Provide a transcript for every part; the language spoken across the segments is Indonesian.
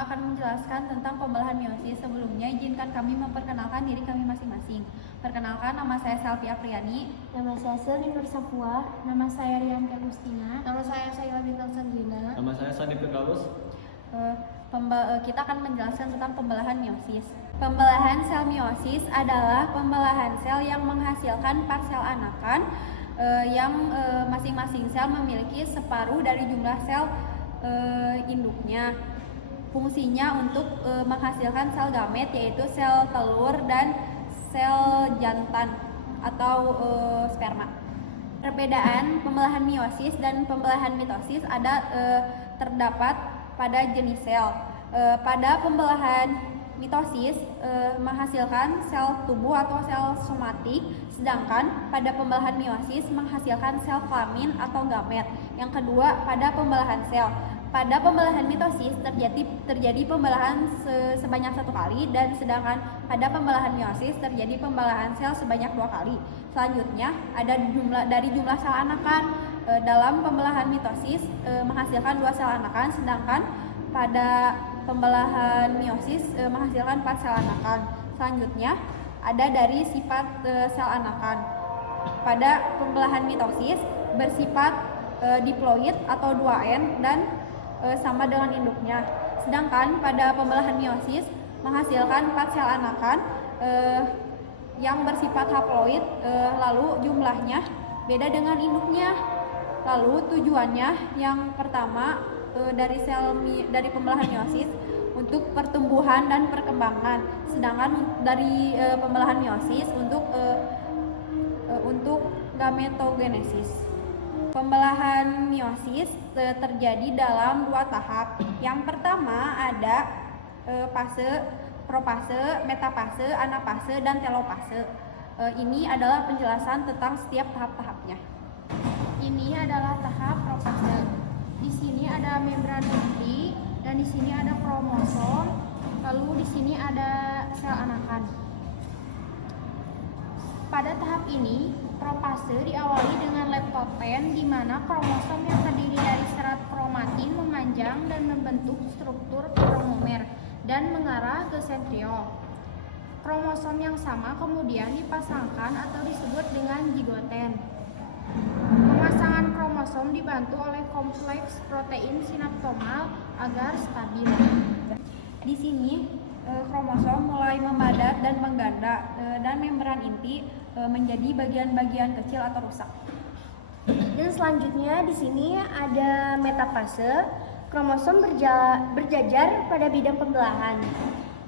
pertama akan menjelaskan tentang pembelahan meiosis. Sebelumnya, izinkan kami memperkenalkan diri kami masing-masing. Perkenalkan, nama saya Selvi Apriani. Nama saya Selin Nur Safwa. Nama saya Rianti Agustina. Nama saya Saila Bintang Sandrina. Nama saya Sandi Firdaus. Kita akan menjelaskan tentang pembelahan meiosis. Pembelahan sel meiosis adalah pembelahan sel yang menghasilkan 4 sel anakan yang masing-masing sel memiliki separuh dari jumlah sel induknya. Fungsinya untuk menghasilkan sel gamet, yaitu sel telur dan sel jantan atau sperma. Perbedaan pembelahan meiosis dan pembelahan mitosis terdapat pada jenis sel. Pada pembelahan mitosis menghasilkan sel tubuh atau sel somatik, sedangkan pada pembelahan meiosis menghasilkan sel kelamin atau gamet. Yang kedua, pada pembelahan sel. Pada pembelahan mitosis terjadi pembelahan sebanyak 1 kali, dan sedangkan pada pembelahan meiosis terjadi pembelahan sel sebanyak 2 kali. Selanjutnya ada dari jumlah sel anakan. Dalam pembelahan mitosis menghasilkan 2 sel anakan, sedangkan pada pembelahan meiosis menghasilkan 4 sel anakan. Selanjutnya ada dari sifat sel anakan. Pada pembelahan mitosis bersifat diploid atau 2N dan sama dengan induknya. Sedangkan pada pembelahan meiosis menghasilkan 4 sel anakan yang bersifat haploid, lalu jumlahnya beda dengan induknya. Lalu tujuannya yang pertama dari pembelahan meiosis untuk pertumbuhan dan perkembangan, sedangkan dari pembelahan meiosis untuk gametogenesis. Pembelahan meiosis terjadi dalam 2 tahap. Yang pertama ada fase, profase, metafase, anafase, dan telopase. Ini adalah penjelasan tentang setiap tahap-tahapnya. Ini adalah tahap profase. Di sini ada membran inti dan di sini ada kromosom. Lalu di sini ada sel anakan. Pada tahap ini, profase diawali dengan leptopen, di mana kromosom yang terdiri dari serat kromatin memanjang dan membentuk struktur promomer dan mengarah ke sentriol. Kromosom yang sama kemudian dipasangkan atau disebut dengan zigoten. Pemasangan kromosom dibantu oleh kompleks protein sinaptomal agar stabil. Di sini kromosom mulai memadat dan mengganda, dan membran inti menjadi bagian-bagian kecil atau rusak. Dan selanjutnya di sini ada metafase. Kromosom berjajar pada bidang pembelahan.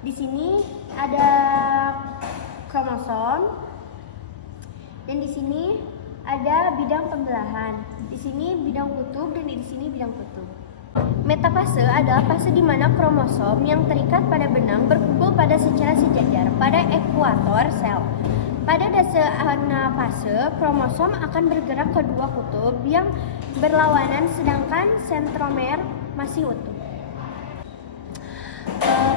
Di sini ada kromosom dan di sini ada bidang pembelahan. Di sini bidang kutub dan di sini bidang kutub. Metafase adalah fase di mana kromosom yang terikat pada benang berkumpul secara sejajar pada ekuator sel. Pada fase anafase, kromosom akan bergerak ke 2 kutub yang berlawanan, sedangkan sentromer masih utuh.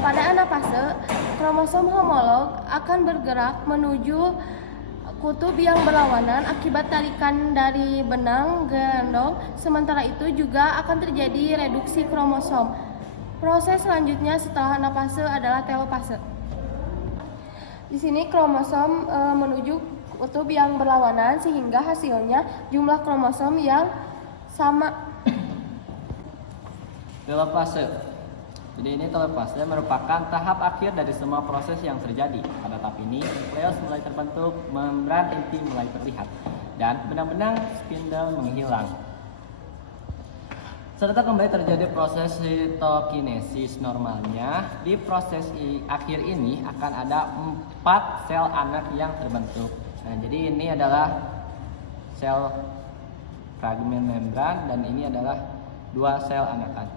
Pada anafase, kromosom homolog akan bergerak menuju kutub yang berlawanan akibat tarikan dari benang gendong. Sementara itu juga akan terjadi reduksi kromosom. Proses selanjutnya setelah anafase adalah telopase. Di sini kromosom menuju kutub yang berlawanan sehingga hasilnya jumlah kromosom yang sama. Telopase. Jadi ini telopase merupakan tahap akhir dari semua proses yang terjadi. Pada tahap ini, nukleus mulai terbentuk, membran inti mulai terlihat, dan benang-benang spindle menghilang. Serta kembali terjadi proses sitokinesis. Normalnya, di proses akhir ini akan ada 4 sel anak yang terbentuk. Nah, jadi ini adalah sel fragmen membran dan ini adalah 2 sel anakan.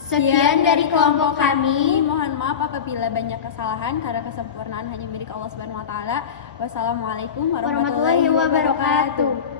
Sekian dari kelompok kami. Mohon maaf apabila banyak kesalahan, karena kesempurnaan hanya milik Allah Subhanahu wa taala. Wassalamualaikum warahmatullahi wabarakatuh.